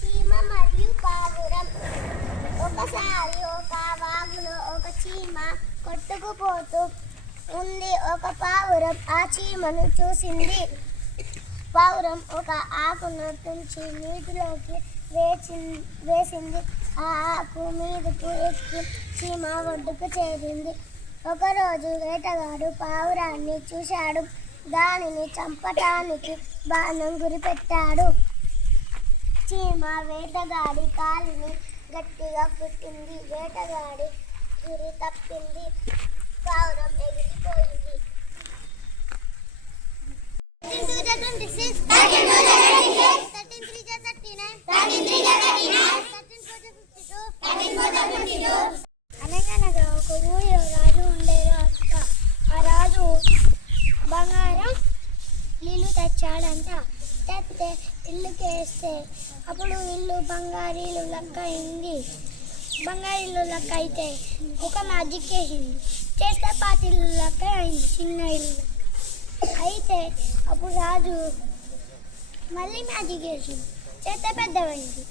చీమ మరియు పావురం. ఒకసారి ఒక వాగులో ఒక చీమ కొట్టుకుపోతూ ఉంది. ఒక పావురం ఆ చీమను చూసింది. పావురం ఒక ఆకును తుంచి నీటిలోకి వేసి వేసింది. ఆ ఆకు మీదకు ఎక్కి చీమ ఒడ్డుకు చేరింది. ఒకరోజు వేటగాడు పావురాన్ని చూశాడు. దానిని చంపటానికి బాణం గురిపెట్టాడు. చీమ వేటగాడి కాలిని గట్టిగా కుట్టింది. వేటగాడి గురి తప్పింది. పావురం ఎగిరిపోయింది అనగనగా ఒక ఊరిలో రాజు ఉండేవాడు ఆ రాజు బంగారం నీళ్ళు తెచ్చాడంట. తెస్తే ఇల్లుకి వేస్తే అప్పుడు ఇల్లు బంగారీలు లెక్క అయింది. బంగారీలు లెక్క అయితే ఒక మ్యాజిక్ చేసింది చేస్తే పాతిల్లు లెక్క అయింది చిన్న ఇల్లు. అయితే అప్పుడు రాజు మళ్ళీ మ్యాజిక్ చేసింది చేస్తే పెద్దవైంది.